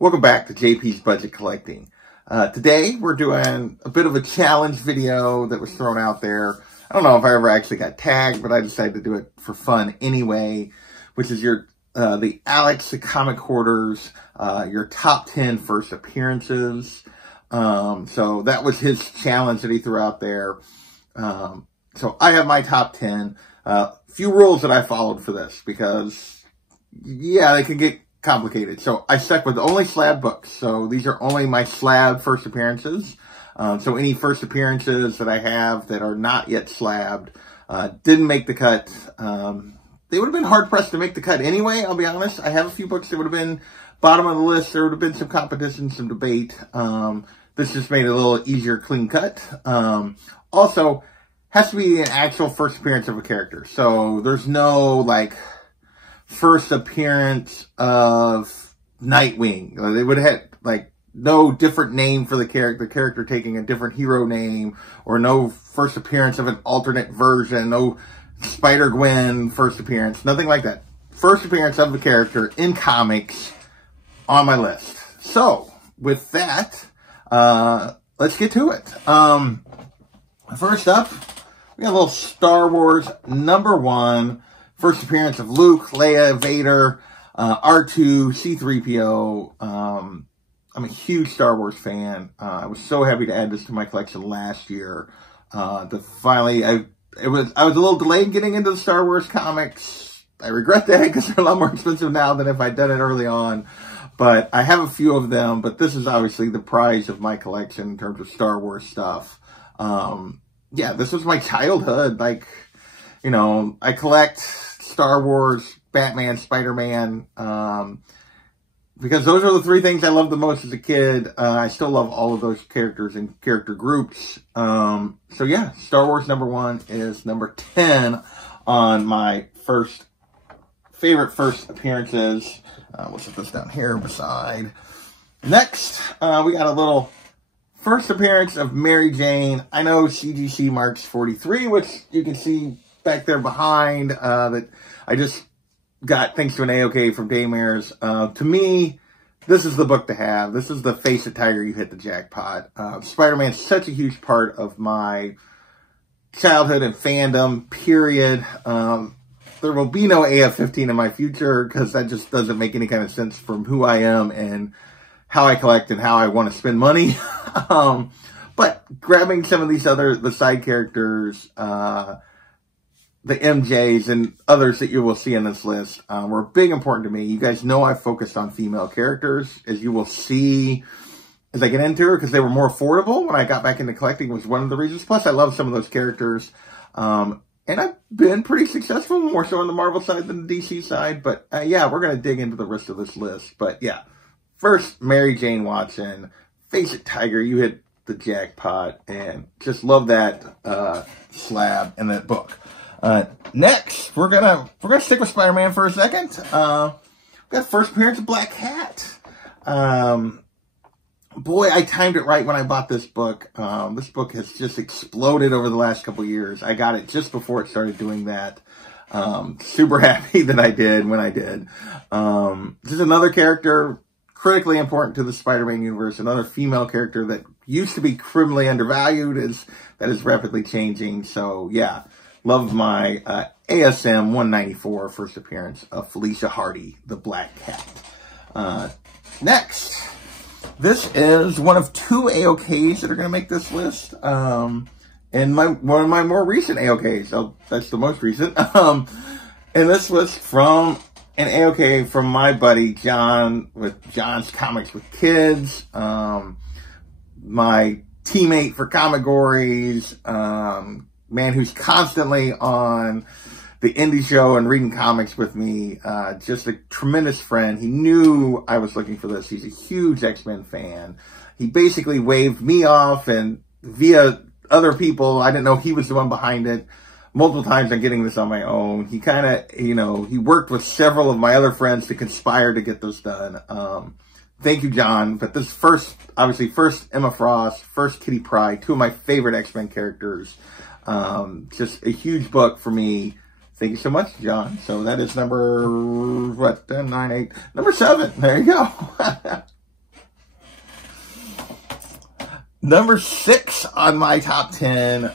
Welcome back to JP's Budget Collecting. Today we're doing a bit of a challenge video that was thrown out there. I don't know if I ever actually got tagged, but I decided to do it for fun anyway, which is the Alex the Comic Hoarders, your top 10 first appearances. So that was his challenge that he threw out there. So I have my top 10. Few rules that I followed for this because, yeah, they can get complicated. So I stuck with only slab books. So these are only my slab first appearances. So any first appearances that I have that are not yet slabbed, didn't make the cut. They would have been hard pressed to make the cut anyway. I'll be honest. I have a few books that would have been bottom of the list. There would have been some competition, some debate. This just made it a little easier, clean cut. Also, has to be an actual first appearance of a character. So there's no like first appearance of Nightwing. They would have had like no different name for the character taking a different hero name, or no first appearance of an alternate version, no Spider-Gwen first appearance, nothing like that. First appearance of the character in comics on my list. So with that, let's get to it. First up, we got a little Star Wars #1. First appearance of Luke, Leia, Vader, R2, C-3PO. I'm a huge Star Wars fan. I was so happy to add this to my collection last year. Finally, I was a little delayed getting into the Star Wars comics. I regret that because they're a lot more expensive now than if I'd done it early on. But I have a few of them, but this is obviously the prize of my collection in terms of Star Wars stuff. Yeah, this was my childhood. Like, you know, I collect Star Wars, Batman, Spider-Man, because those are the three things I loved the most as a kid. I still love all of those characters and character groups. So yeah, Star Wars #1 is number 10 on my favorite first appearances. We'll set this down here beside. Next, we got a little first appearance of Mary Jane. I know CGC marks 43, which you can see back there behind, that I just got thanks to an AOK from Daymares. To me, this is the book to have. This is the Face It Tiger, you hit the jackpot. Spider-Man's such a huge part of my childhood and fandom, period. There will be no AF-15 in my future because that just doesn't make any kind of sense from who I am and how I collect and how I want to spend money. But grabbing some of these the side characters, the MJs and others that you will see in this list, were big important to me. You guys know I focused on female characters, as you will see as I get into her, because they were more affordable when I got back into collecting was one of the reasons. Plus, I love some of those characters. And I've been pretty successful, more so on the Marvel side than the DC side. But yeah, we're going to dig into the rest of this list. But yeah, first, Mary Jane Watson, Face It Tiger, you hit the jackpot, and just love that slab and that book. Next, we're gonna stick with Spider-Man for a second. We got first appearance of Black Cat. Boy, I timed it right when I bought this book. This book has just exploded over the last couple years. I got it just before it started doing that. Super happy that I did when I did. This is another character critically important to the Spider-Man universe. Another female character that used to be criminally undervalued that is rapidly changing. So yeah, love my ASM 194 first appearance of Felicia Hardy, the Black Cat. Next, this is one of 2 AOKs that are going to make this list. And one of my more recent AOKs. So that's the most recent. And this was from an AOK from my buddy John with John's Comics with Kids. My teammate for Comigories. Man who's constantly on the indie show and reading comics with me. Just a tremendous friend. He knew I was looking for this. He's a huge X-Men fan. He basically waved me off, and via other people, I didn't know he was the one behind it, multiple times on getting this on my own. He kind of, you know, he worked with several of my other friends to conspire to get this done. Thank you, John. But this obviously first Emma Frost, first Kitty Pryde, 2 of my favorite X-Men characters. Just a huge book for me. Thank you so much, John. So that is number, what, 10, 9, 8, number 7. There you go. Number 6 on my top 10,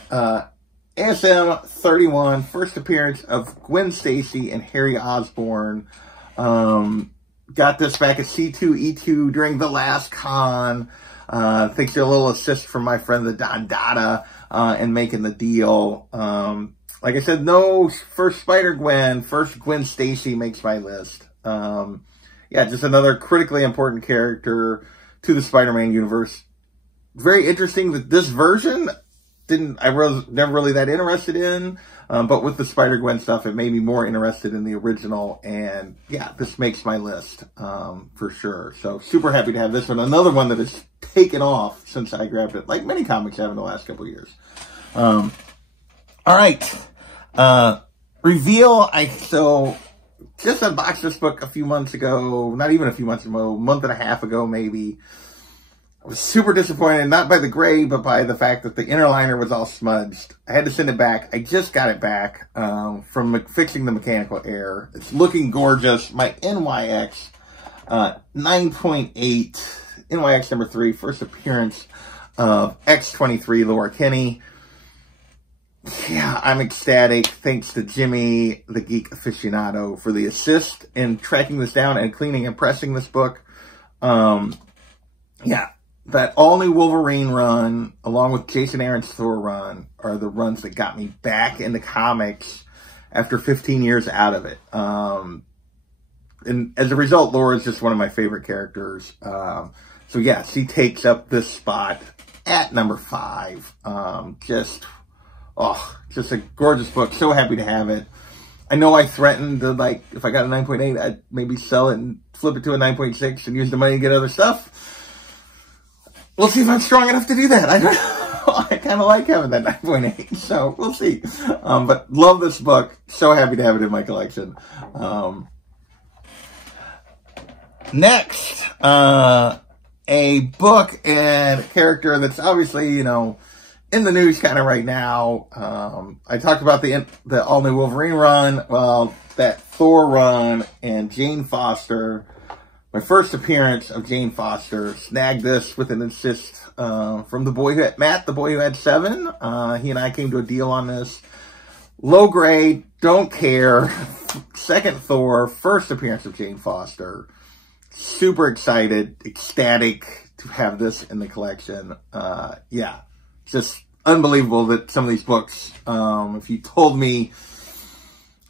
ASM 31, first appearance of Gwen Stacy and Harry Osborn. Got this back at C2E2 during the last con. Thanks to a little assist from my friend the Don Dada in making the deal. Like I said, no first Spider-Gwen, first Gwen Stacy makes my list. Yeah, just another critically important character to the Spider-Man universe. Very interesting that this version I was never really that interested in, but with the Spider-Gwen stuff, it made me more interested in the original, and yeah, this makes my list, for sure. So super happy to have this one. Another one that has taken off since I grabbed it, like many comics have in the last couple of years. All right, reveal. So just unboxed this book a few months ago, not even a few months ago, a month and a half ago, maybe. I was super disappointed, not by the gray, but by the fact that the inner liner was all smudged. I had to send it back. I just got it back from fixing the mechanical error. It's looking gorgeous. My NYX 9.8, NYX number 3, first appearance of X23 Laura Kinney. Yeah, I'm ecstatic. Thanks to Jimmy, the Geek Aficionado, for the assist in tracking this down and cleaning and pressing this book. Yeah. That all-new Wolverine run, along with Jason Aaron's Thor run, are the runs that got me back into comics after 15 years out of it. And as a result, Laura is just one of my favorite characters. So yeah, she takes up this spot at number 5. Just a gorgeous book. So happy to have it. I know I threatened to, like, if I got a 9.8, I'd maybe sell it and flip it to a 9.6 and use the money to get other stuff. We'll see if I'm strong enough to do that. I don't know. I kind of like having that 9.8, so we'll see. But love this book. So happy to have it in my collection. Next, a book and a character that's obviously, you know, in the news kind of right now. I talked about the all-new Wolverine run. Well, that Thor run and Jane Foster. My first appearance of Jane Foster. Snagged this with an assist from the boy who had Matt, the boy who had 7. He and I came to a deal on this. Low grade, don't care. Second Thor, first appearance of Jane Foster. Super excited, ecstatic to have this in the collection. Yeah, just unbelievable that some of these books, if you told me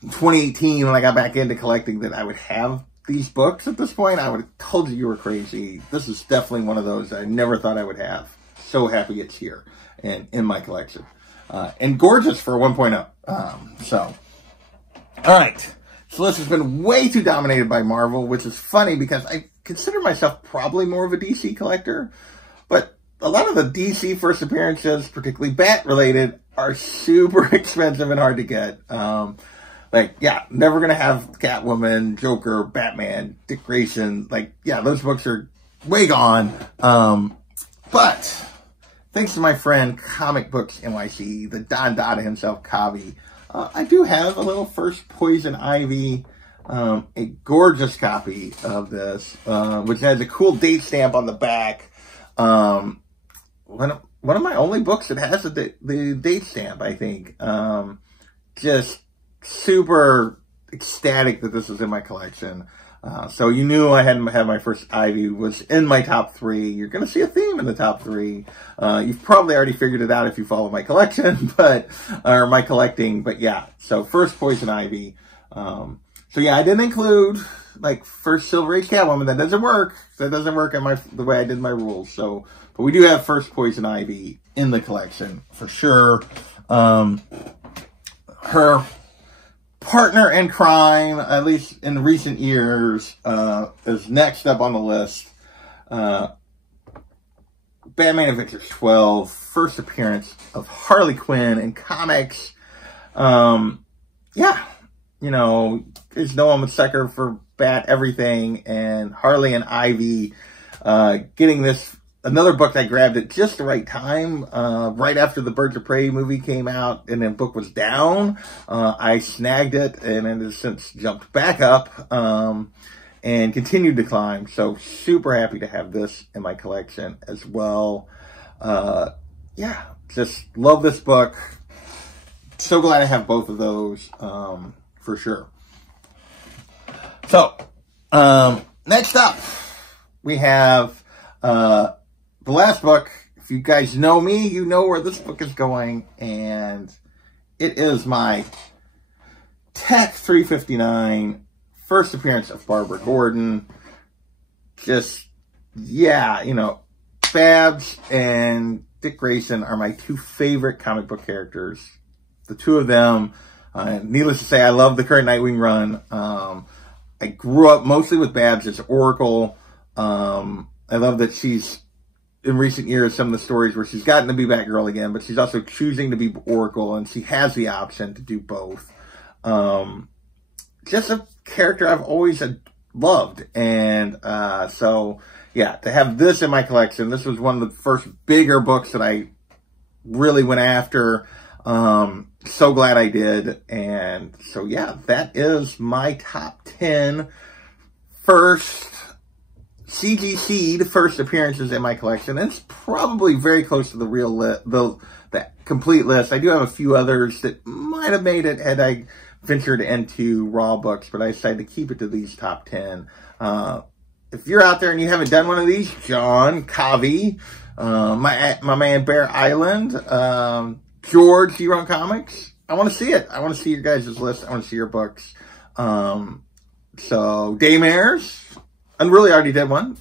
in 2018 when I got back into collecting that I would have these books at this point, I would have told you were crazy. This is definitely one of those I never thought I would have. So happy it's here and in my collection. And gorgeous for a 1.0. So, all right. So this has been way too dominated by Marvel, which is funny because I consider myself probably more of a DC collector. But a lot of the DC first appearances, particularly Bat-related, are super expensive and hard to get. Like, yeah, never going to have Catwoman, Joker, Batman, Dick Grayson. Like, yeah, those books are way gone. But thanks to my friend Comic Books NYC, the Don Dada himself, Kavi, I do have a little First Poison Ivy, a gorgeous copy of this, which has a cool date stamp on the back. One of my only books that has the date stamp, I think. Just super ecstatic that this was in my collection. So you knew I hadn't had my first Ivy was in my top 3. You're going to see a theme in the top 3. You've probably already figured it out if you follow my collection, or my collecting. But yeah, so first Poison Ivy. So yeah, I didn't include like first Silver Age Catwoman. That doesn't work. That doesn't work on the way I did my rules. So, but we do have first Poison Ivy in the collection for sure. Her partner in crime, at least in recent years, is next up on the list. Batman Adventures 12, first appearance of Harley Quinn in comics. Yeah, you know, there's no one but sucker for Bat everything, and Harley and Ivy getting this. Another book I grabbed at just the right time, right after the Birds of Prey movie came out and the book was down. I snagged it and it has since jumped back up and continued to climb. So super happy to have this in my collection as well. Yeah, just love this book. So glad I have both of those, for sure. So, next up, we have the last book. If you guys know me, you know where this book is going, and it is my Tech 359 first appearance of Barbara Gordon. Just, yeah, you know, Babs and Dick Grayson are my two favorite comic book characters. The two of them, needless to say, I love the current Nightwing run. I grew up mostly with Babs as Oracle. I love that she's, in recent years, some of the stories where she's gotten to be Batgirl again, but she's also choosing to be Oracle, and she has the option to do both. Just a character I've always loved. And so, yeah, to have this in my collection, this was one of the first bigger books that I really went after. So glad I did. And so, yeah, that is my top 10 first CGC'd first appearances in my collection. It's probably very close to the real the complete list. I do have a few others that might have made it had I ventured into Raw books, but I decided to keep it to these top 10. If you're out there and you haven't done one of these, John, Kavi, my man Bear Island, George, Hero Comics, I want to see it. I want to see your guys' list. I want to see your books. So Daymares, I really already did one.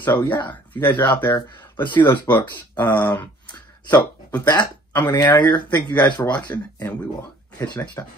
So yeah, if you guys are out there, let's see those books. So with that, I'm going to get out of here. Thank you guys for watching, and we will catch you next time.